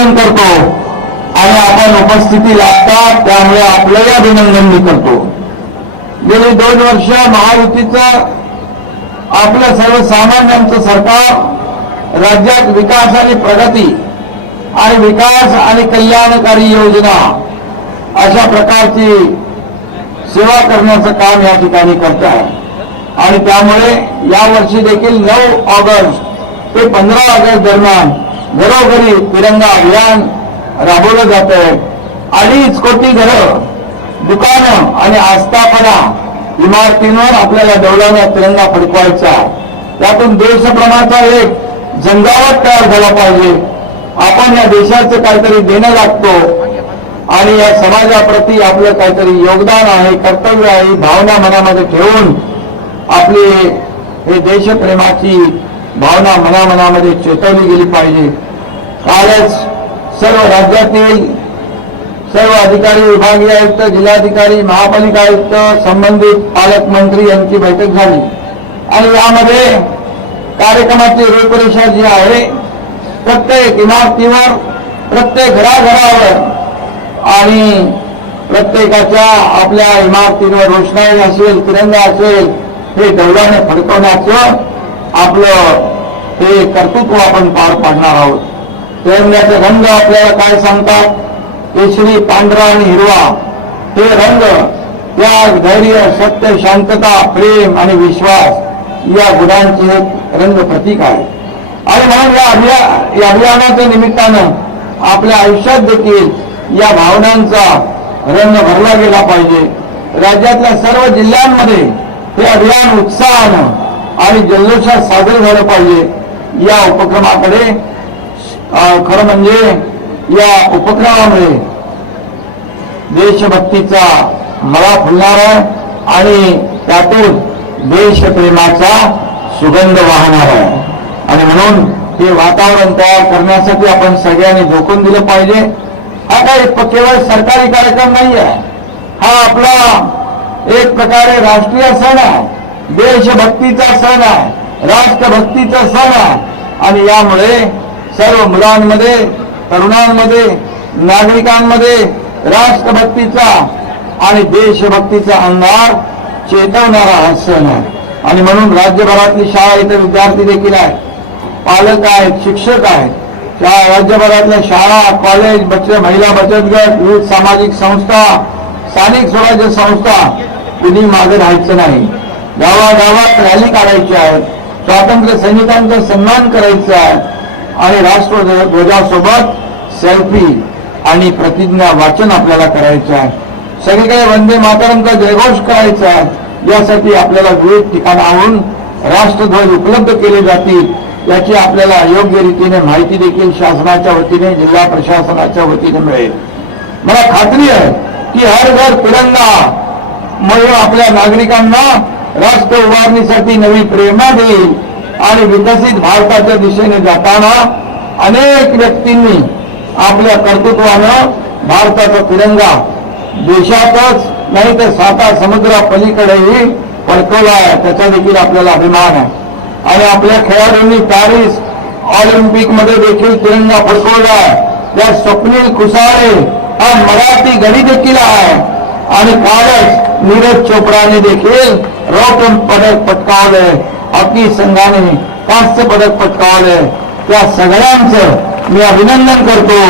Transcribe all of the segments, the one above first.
अभिनंदन करतो. आणि आपण उपस्थिती लागतात त्यामुळे आपलंही अभिनंदन मी करतो. गेली दोन वर्ष महायुतीचं आपलं सर्वसामान्यांचं सरकार राज्यात विकास आणि प्रगती आणि विकास आणि कल्याणकारी योजना अशा प्रकारची सेवा करण्याचं काम या ठिकाणी करत आहे. आणि त्यामुळे यावर्षी देखील नऊ ऑगस्ट ते पंधरा ऑगस्ट दरम्यान घरोघरी तिरंगा अभियान राबवलं जात आहे अडीच कोटी घरं दुकानं आणि आस्थापना इमारतींवर आपल्याला डौलाने तिरंगा फडकवायचा. त्यातून देशभ्रमाचा एक झंझावात तयार झाला पाहिजे. आपण या देशाचं काहीतरी देणं लागतो आणि या समाजाप्रती आपलं काहीतरी योगदान आहे कर्तव्य आहे भावना मनामध्ये ठेवून आपली हे देशप्रेमाची भावना मनामनामध्ये चेतवली गेली पाहिजे. कालच सर्व राज्यातील सर्व अधिकारी विभागीय आयुक्त जिल्हाधिकारी महापालिका आयुक्त संबंधित पालकमंत्री यांची बैठक झाली. आणि यामध्ये कार्यक्रमाची रूपरेषा जी आहे प्रत्येक इमारतीवर प्रत्येक घराघरावर आणि प्रत्येकाच्या आपल्या इमारतींवर रोषणाई असेल तिरंगा असेल हे डौलाने फडकवण्याचं आपलं हे कर्तृत्व आपण पार पाडणार आहोत. तिरंग्याचे रंग आपल्याला काय सांगतात? केशरी पांढरा आणि हिरवा. हे रंग त्याग धैर्य सत्य शांतता प्रेम आणि विश्वास या गुणांचे हे रंग प्रतीक आहे. आणि म्हणून या अभिया या अभियानाच्या निमित्तानं आपल्या आयुष्यात देखील या भावनांचा रंग भरला गेला पाहिजे. राज्यातल्या सर्व जिल्ह्यांमध्ये हे अभियान उत्साहानं आणि जल्लोषात साजरं झालं पाहिजे. या उपक्रमाकडे खरं म्हणजे या उपक्रमामुळे देशभक्तीचा मला फुलणार आहे आणि त्यातून देशप्रेमाचा सुगंध वाहणार आहे. आणि म्हणून हे वातावरण तयार करण्यासाठी आपण सगळ्यांनी झोकून दिलं पाहिजे. हा काही केवळ सरकारी कार्यक्रम नाही आहे. हा आपला एक प्रकारे राष्ट्रीय सण आहे. देशभक्तीचा सण आहे. राष्ट्रभक्तीचा सण आहे. आणि यामुळे सर्व मुलांमध्ये तरुणांमध्ये नागरिकांमध्ये राष्ट्रभक्तीचा आणि देशभक्तीचा अंधार चेतवणारा हा सण आहे. आणि म्हणून राज्यभरातली शाळा इथे विद्यार्थी देखील आहेत. पालक आहेत शिक्षक आहेत. त्या राज्यभरातल्या शाळा कॉलेज बचत महिला बचत गट विविध सामाजिक संस्था स्थानिक स्वराज्य संस्था कुणी मागे राहायचं नाही. गावागावात रॅली काढायची आहे स्वातंत्र्य सैनिकांचा सन्मान करायचा आहे. आणि राष्ट्रध्वजासोबत सेल्फी आणि प्रतिज्ञा वाचन आपल्याला करायचं आहे. सगळीकडे वंदे मातरमचा जयघोष करायचा आहे. यासाठी आपल्याला विविध ठिकाणाहून राष्ट्रध्वज उपलब्ध केले जातील. याची आपल्याला योग्य रीतीने माहिती देखील शासनाच्या वतीने जिल्हा प्रशासनाच्या वतीने मिळेल. मला खात्री आहे की हर घर तिरंगा म्हणून आपल्या नागरिकांना राष्ट्र उभारणीसाठी नवी प्रेरणा देईल आणि विकसित भारताच्या दिशेने जाताना अनेक व्यक्तींनी आपल्या कर्तृत्वानं भारताचा तिरंगा देशातच नाही तर साता समुद्रा पलीकडेही फडकवला आहे. त्याचा देखील आपल्याला अभिमान आहे. आणि आपल्या खेळाडूंनी पॅरिस ऑलिम्पिकमध्ये देखील तिरंगा फडकवला आहे. त्या स्वप्नील कुसाळे हा मराठी गडी देखील आहे. आणि कालच नीरज चोपडाने देखील रौप्य पदक पटकावले. आपली संघाने कांस्य पदक पटकावले. त्या सगळ्यांचं मी अभिनंदन करतो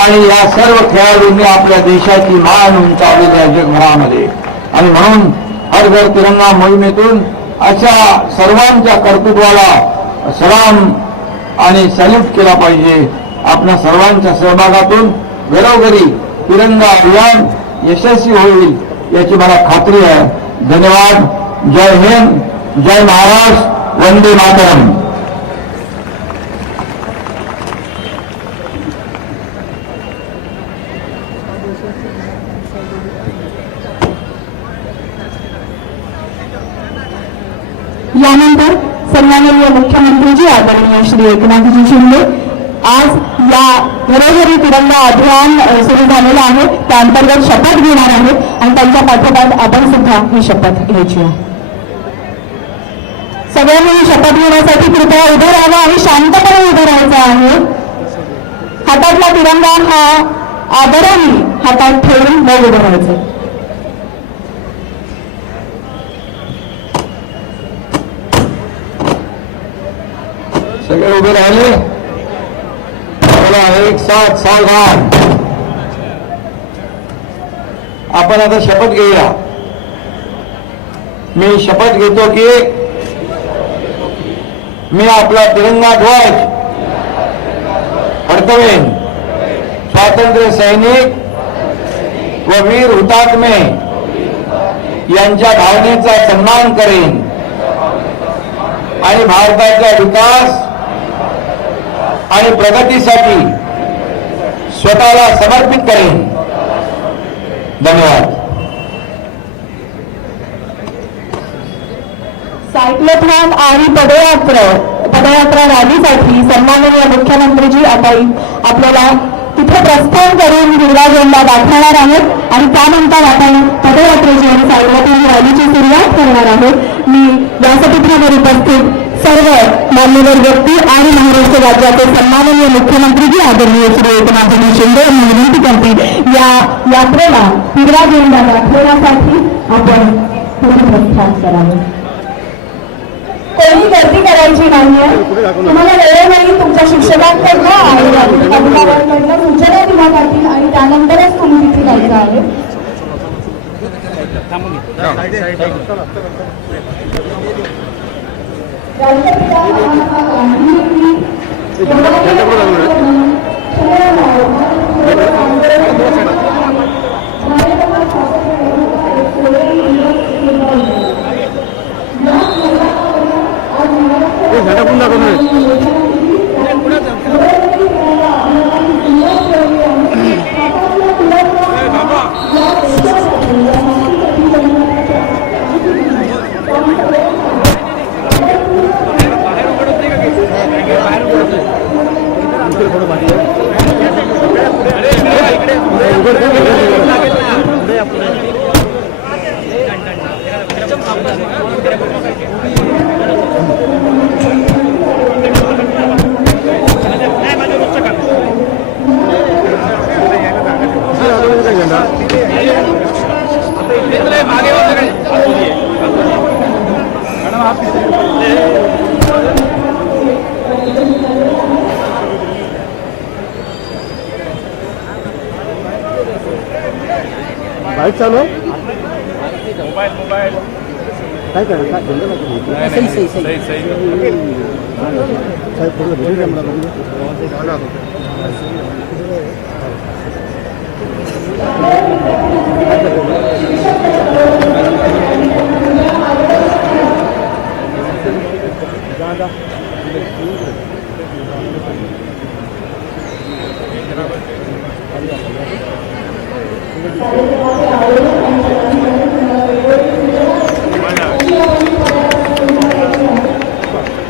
आणि या सर्व खेळाडूंनी आपल्या देशाची मान उंचावलेली आहे जगभरामध्ये. आणि म्हणून हर घर तिरंगा मोहिमेतून अशा सर्वांच्या कर्तृत्वाला सलाम आणि सॅल्यूट केला पाहिजे. आपल्या सर्वांच्या सहभागातून घरोघरी तिरंगा अभियान यशस्वी होईल याची मला खात्री आहे. धन्यवाद. जय हिंद. जय महाराष्ट्र. वंदे मातरम. यानंतर सन्माननीय मुख्यमंत्रीजी आदरणीय श्री एकनाथजी शिंदे आज या घरोघरी तिरंगा अभियान सुरू झालेलं आहे. त्या अंतर्गत शपथ घेणार आहेत आणि त्यांच्या पाठोपाठ आपण सुद्धा ही शपथ घ्यायची आहे. सगळ्यांनी ही शपथ घेण्यासाठी कृपया उभं राहावं आणि शांतपणे उभं राहायचं आहे. हातातला तिरंगा हा आदराने हातात ठेवून मग उभं राहायचं. सगळे उभे राहिले? चला एक साथ आठ आपण आता शपथ घेऊया. मी शपथ घेतो की मी आपला तिरंगा ध्वज फडकवेन स्वातंत्र्य सैनिक व वीर हुतात्मे यांच्या भावनेचा सन्मान करेन. आणि भारताचा विकास आणि प्रगतीसाठी स्वतःला समर्पित करेन. धन्यवाद. सायक्लोथॉन आणि पदयात्रा पदयात्रा रॅलीसाठी सन्माननीय मुख्यमंत्रीजी आता आपल्याला तिथे प्रस्थान करून हिरवा झेंडा दाखवणार आहेत. आणि त्यानंतर आपण पदयात्रेची आणि सायक्लोथॉन रॅलीची सुरुवात करणार आहोत. मी व्यासपीठावर उपस्थित सर्व मान्यवर व्यक्ती आणि महाराष्ट्र राज्याचे सन्माननीय मुख्यमंत्रीजी आदरणीय श्री एकनाथजी शिंदे यांनी विनंती करते या यात्रेला हिरवा झेंडा दाखवण्यासाठी आपण पुढे प्रस्थान करावे. कोणी गर्दी करायची नाहीये. तुम्हाला वेळोवेळी तुमच्या शिक्षकांकडनं आणि अभिभावकांकडनं सूचना दिल्या जातील आणि त्यानंतरच तुम्ही तिथे जायचं आहे. 感谢大家 लागतो सही सही सही साहेब थोडं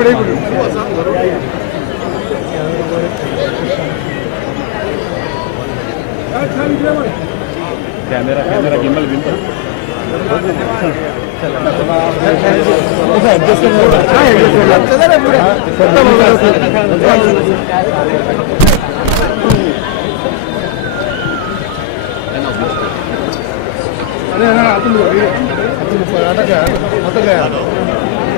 इकडे इकडे कॅमेरा कॅमेरा गिंबल गिंबल अरे हा आतून आता काय? आता काय?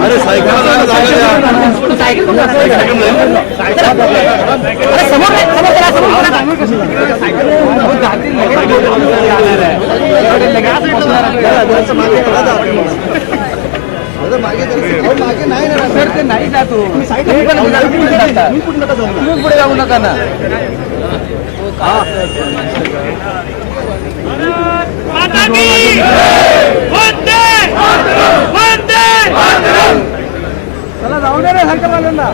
अरे सायकल सायकल समोर समोर मागे नाही ना सर ते नाही जातो तुम्ही पुढे जाऊ नका ना चला जाऊन दे रे सायकलवाल्यांना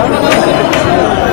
जाऊ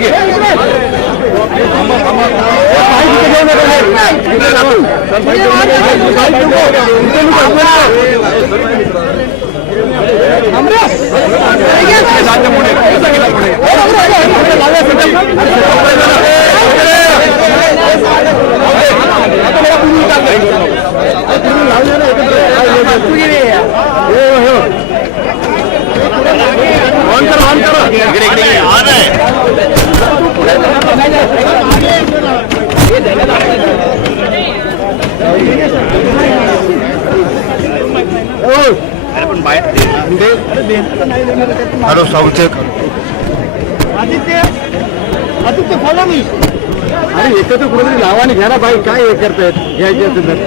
दे सायकलवाल्यांना. लावा, लावा, लावा. समोर बघ. समोर बघ ना hello sound check. Aditya Aditya follow me अरे एकत्र कुठेतरी लावा आणि घ्या ना बाई काय हे करतायत? घ्यायचे असेल तर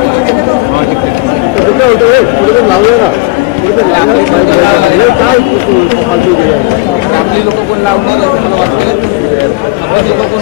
आपली लोक कोण लावणार आहे मला वाटतं आपली लोक कोण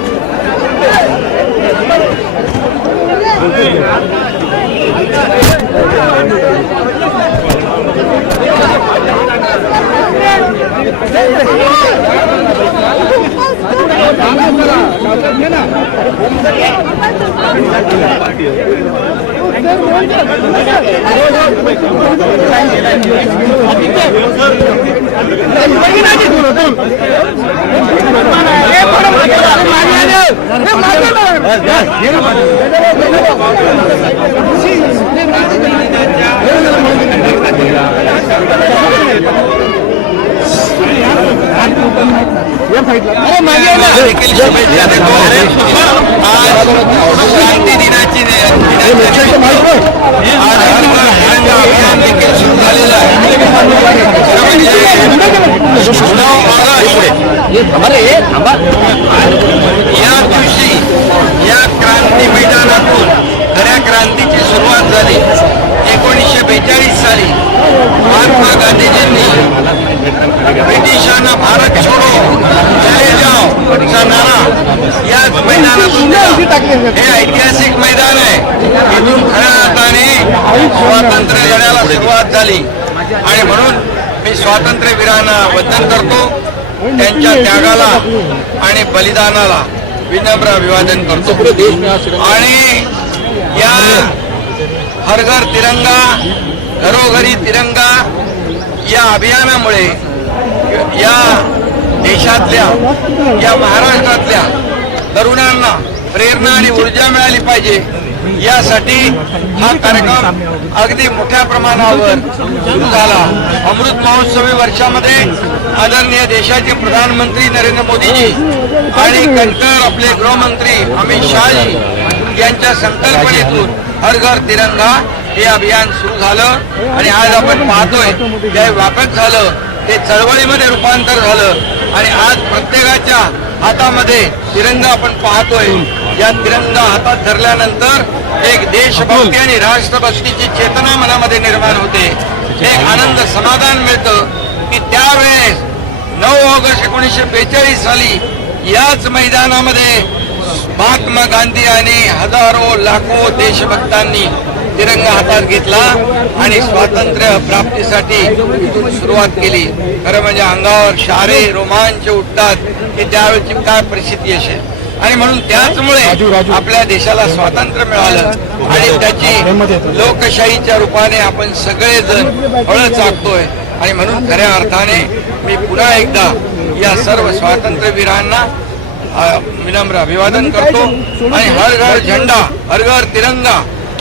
देखील शुभेच्छा देतो आज क्रांती दिनाची झालेलं आहे या दिवशी या क्रांती मैदानातून खऱ्या क्रांतीची सुरुवात झाली. एकोणीसशे बेचाळीस साली महात्मा गांधीजींनी ब्रिटिशांना भारत छोडो चले जाओ चा नारा याच मैदानातून हे ऐतिहासिक मैदान आहे. इथून खऱ्या अर्थाने स्वातंत्र्य लढ्याला सुरुवात झाली. आणि म्हणून मी स्वातंत्र्यवीरांना वंदन करतो त्यांच्या त्यागाला आणि बलिदानाला विनम्र अभिवादन करतो. आणि या हर घर तिरंगा घरोघरी तिरंगा या अभियानामुळे या देशातल्या या महाराष्ट्रातल्या तरुणांना प्रेरणा आणि ऊर्जा मिळाली पाहिजे. यासाठी हा कार्यक्रम अगदी मोठ्या प्रमाणावर सुरू झाला. अमृत महोत्सवी वर्षामध्ये आदरणीय देशाचे प्रधानमंत्री नरेंद्र मोदीजी आणि कणकर आपले गृहमंत्री अमित शहाजी यांच्या संकल्पनेतून हर घर तिरंगा हे अभियान सुरू झालं आणि आज आपण पाहतोय जे व्यापक झालं ते चळवळीमध्ये रूपांतर झालं आणि आज प्रत्येकाच्या हातामध्ये तिरंगा आपण पाहतोय. या तिरंगा हातात धरल्यानंतर एक देशभक्ती आणि राष्ट्रभक्तीची चेतना मनामध्ये निर्माण होते. एक आनंद समाधान मिळतं की त्यावेळेस नऊ ऑगस्ट एकोणीसशे बेचाळीस साली याच मैदानामध्ये महात्मा गांधी आणि हजारो लाखो देशभक्तांनी तिरंगा हातात घेतला आणि स्वातंत्र्य प्राप्तीसाठी सुरुवात केली. खरं म्हणजे अंगावर शारे रोमांच उठतात की त्यावेळची काय परिस्थिती असेल? आणि म्हणून त्याचमुळे आपल्या देशाला स्वातंत्र्य मिळालं. आणि त्याची लोकशाहीच्या रूपाने आपण सगळेजण फळं चाकतोय आणि म्हणून खऱ्या अर्थाने मी पुन्हा एकदा या सर्व स्वातंत्र्यवीरांना विनम्र अभिवादन करतो. आणि हर घर झेंडा हर घर तिरंगा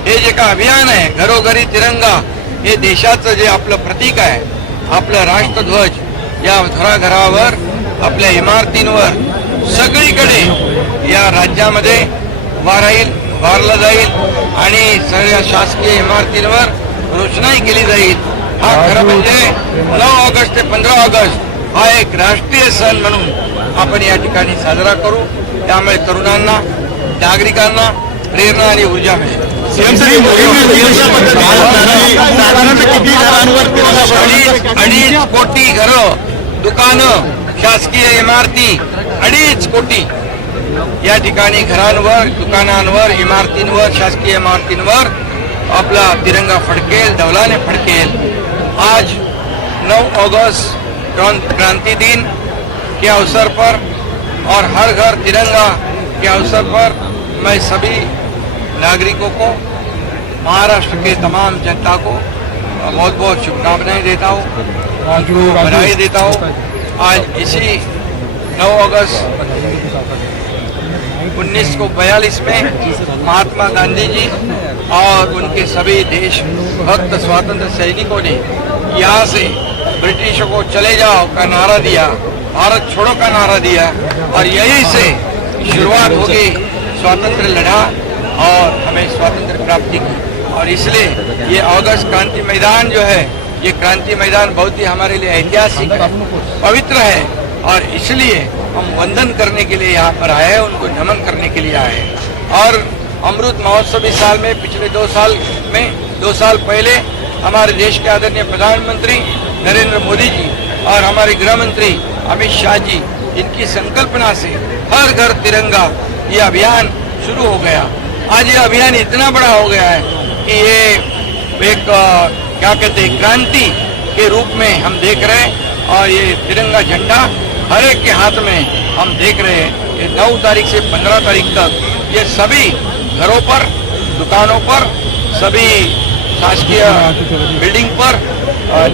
हे जे का अभियान आहे घरोघरी तिरंगा हे देशाचं जे आपलं प्रतीक आहे आपलं राष्ट्रध्वज या घराघरावर आपल्या इमारतींवर सगळीकडे या राज्यामध्ये वाराईल वारलं जाईल आणि सगळ्या शासकीय इमारतींवर रोषणाई केली जाईल. हा खरं म्हणजे नऊ ऑगस्ट ते पंधरा ऑगस्ट हा एक राष्ट्रीय सण म्हणून आपण या ठिकाणी साजरा करू. त्यामुळे तरुणांना नागरिकांना प्रेरणा आणि ऊर्जा मिळेल. अडीच कोटी घरं दुकानं शासकीय इमारती अडीच कोटी या ठिकाणी घरांवर दुकानांवर इमारतींवर शासकीय इमारतींवर आपला तिरंगा फडकेल डौलाने फडकेल. आज 9 अगस्त क्रांत- क्रांति दिन. के अवसर पर और हर घर तिरंगा के अवसर पर मैं सभी नागरिकों को महाराष्ट्र के तमाम जनता को बहुत बहुत शुभकामनाएँ देता हूँ उनको बधाई देता हूँ। आज इसी 9 अगस्त उन्नीस को बयालीस में महात्मा गांधी जी और उनके सभी देशभक्त स्वतंत्र सैनिकों ने यहाँ से ब्रिटिशों को चले जाओ का नारा दिया। भारत छोड़ो का नारा दिया और यहीं से शुरुआत होगी स्वातंत्र लड़ा और हमें स्वातंत्र प्राप्ति की। और इसलिए ये अगस्त क्रांति मैदान जो है, ये क्रांति मैदान बहुत ही हमारे लिए ऐतिहासिक पवित्र है और इसलिए हम वंदन करने के लिए यहाँ पर आए हैं, उनको नमन करने के लिए आए हैं। और अमृत महोत्सव इस साल में, पिछले दो साल में, दो साल पहले हमारे देश के आदरणीय प्रधानमंत्री नरेंद्र मोदी जी और हमारे गृह मंत्री अमित शाह जी, इनकी संकल्पना से हर घर तिरंगा, ये अभियान शुरू हो गया। आज ये अभियान इतना बड़ा हो गया है कि ये एक क्या कहते हैं, क्रांति के रूप में हम देख रहे हैं और ये तिरंगा झंडा हर एक के हाथ में हम देख रहे हैं ये नौ तारीख से पंद्रह तारीख तक ये सभी घरों पर, दुकानों पर, सभी शासकीय बिल्डिंग पर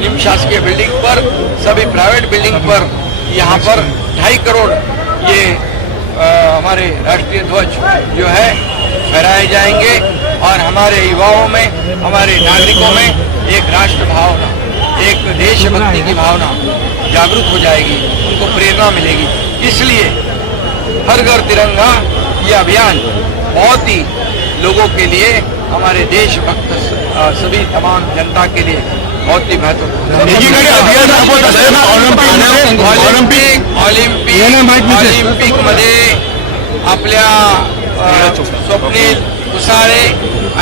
निम्न शासकीय बिल्डिंग पर, सभी प्राइवेट बिल्डिंग पर यहाँ पर ढाई करोड़ ये अ, हमारे राष्ट्रीय ध्वज जो है फहराए जाएँगे और हमारे युवाओं में हमारे नागरिकों में एक राष्ट्र भावना एक देशभक्ति की भावना जागरूक हो जाएगी उनको प्रेरणा मिलेगी। इसलिए हर घर तिरंगा ये अभियान बहुत ही लोगों के लिए हमारे देशभक्त सभी तमाम जनता के लिए बहुत ही महत्त्वपूर्ण एकीकडे अभियान राबवत असताना ऑलिम्पिकमध्ये ऑलिम्पिक ऑलिम्पिक यांना माहीत नसेल. ऑलिम्पिकमध्ये आपल्या स्वप्नील कुसाळे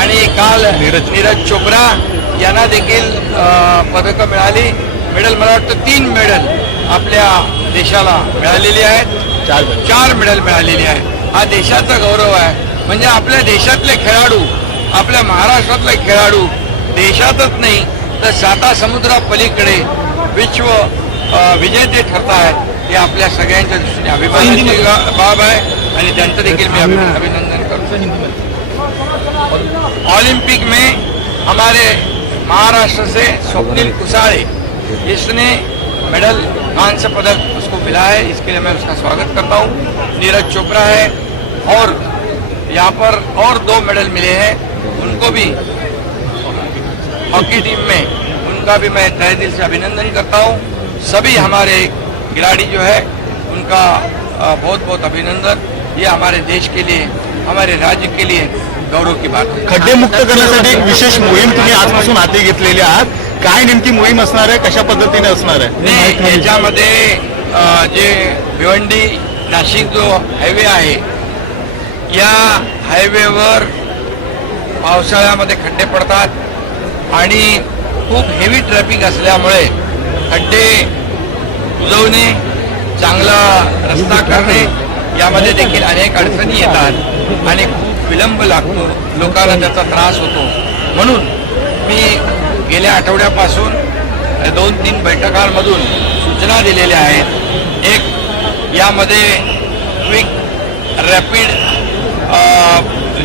आणि काल नीरज चोप्रा यांना देखील पदकं मिळाली. मेडल मला वाटतं तीन मेडल आपल्या देशाला मिळालेली आहेत. चार मेडल. मिळालेली आहे हा देशाचा गौरव आहे. म्हणजे आपल्या देशातले खेळाडू आपल्या महाराष्ट्रातले खेळाडू देशातच नाही तर साता समुद्रापलीकडे विश्व अ, विजेते ठरत आहेत हे आपल्या सगळ्यांच्या दृष्टीने अभिमानाची बाब आहे आणि त्यांचं देखील मी अभिनंदन करतो. ओलंपिक में हमारे महाराष्ट्र से स्वप्निल कुसाळे इसने मेडल कांस्य पदक उसको मिला है इसके लिए मैं उसका स्वागत करता हूँ। नीरज चोपड़ा है और यहाँ पर और दो मेडल मिले हैं। उनको भी हॉकी टीम में उनका भी मैं तहे दिल से अभिनंदन करता हूँ। सभी हमारे खिलाड़ी जो है उनका बहुत बहुत अभिनंदन। ये हमारे देश के लिए हमारे राज्य के लिए गौरव की बात है। खड्डे मुक्त करण्यासाठी एक विशेष मोहीम तुम्ही आजपासून हाती घेतलेली आहात. काय नेमकी मोहीम असणार आहे? कशा पद्धतीने असणार आहे? याच्यामध्ये जे भिवंडी नाशिक जो हायवे आहे या हायवेवर पावसाळ्यामध्ये खड्डे पडतात. आणि खूप हेवी ट्रॅफिक असल्यामुळे खड्डे बुजवणे चांगला रस्ता करणे यामध्ये देखील अनेक अडचणी येतात आणि खूप विलंब लागतो. लोकांना त्याचा त्रास होतो. म्हणून मी गेल्या आठवड्यापासून दोन तीन बैठकांमधून सूचना दिलेल्या आहेत. एक यामध्ये क्विक रॅपिड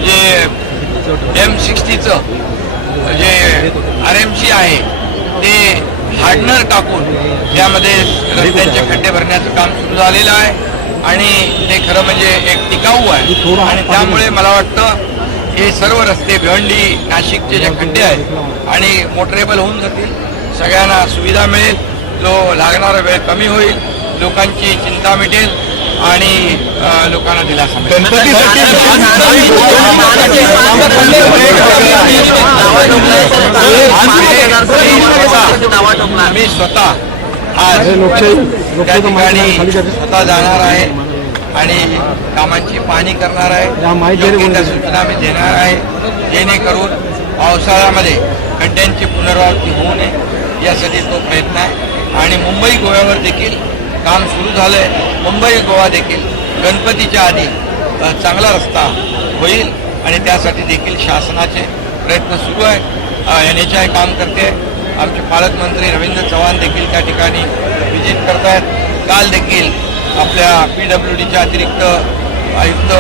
जे एम सिक्स्टीचं जे आर एम सी आहे ते हार्डनर टाकून त्यामध्ये रस्त्यांचे खड्डे भरण्याचं काम सुरू झालेलं आहे. आणि ते खरं म्हणजे एक टिकाऊ आहे. आणि त्यामुळे मला वाटतं हे सर्व रस्ते भिवंडी नाशिकचे जे खड्डे आहेत आणि मोटरेबल होऊन जातील. सगळ्यांना सुविधा मिळेल. जो लागणारा वेळ कमी होईल लोकांची चिंता मिटेल. आणि लोकांना दिलासा मी स्वतः आज त्या ठिकाणी स्वतः जाणार आहे आणि कामांची पाहणी करणार आहे सूचना मी देणार आहे जेणेकरून पावसाळ्यामध्ये खड्ड्यांची पुनरावृत्ती होऊ नये यासाठी तो प्रयत्न आहे आणि मुंबई गोव्यावर देखील काम सुरू झालंय. मुंबई गोवा देखील गणपतीच्या आधी चांगला रस्ता होईल आणि त्यासाठी देखील शासनाचे प्रयत्न सुरू आहे एन एच आय काम करते आमचे पालकमंत्री रवींद्र चव्हाण देखील त्या ठिकाणी व्हिजिट करत आहेत काल देखील आपल्या पी डब्ल्यू डीचे अतिरिक्त आयुक्त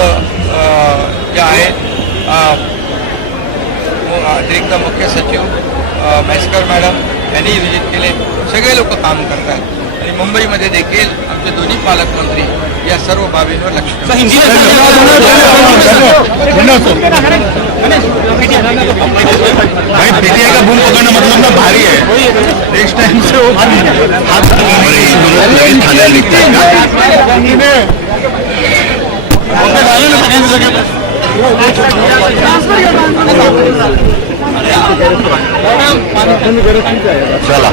जे आहेत मु- अतिरिक्त मुख्य सचिव अ, म्हैसकर मॅडम यांनी व्हिजिट केले. सगळे लोक काम करत आहेत आणि मुंबईमध्ये देखील आमचे दोन्ही पालकमंत्री या सर्व बाबींवर लक्ष भाई पीटीआई का? बूम पकड़ना मतलब ना भारी है नेक्स्ट टाइम से वो है चला.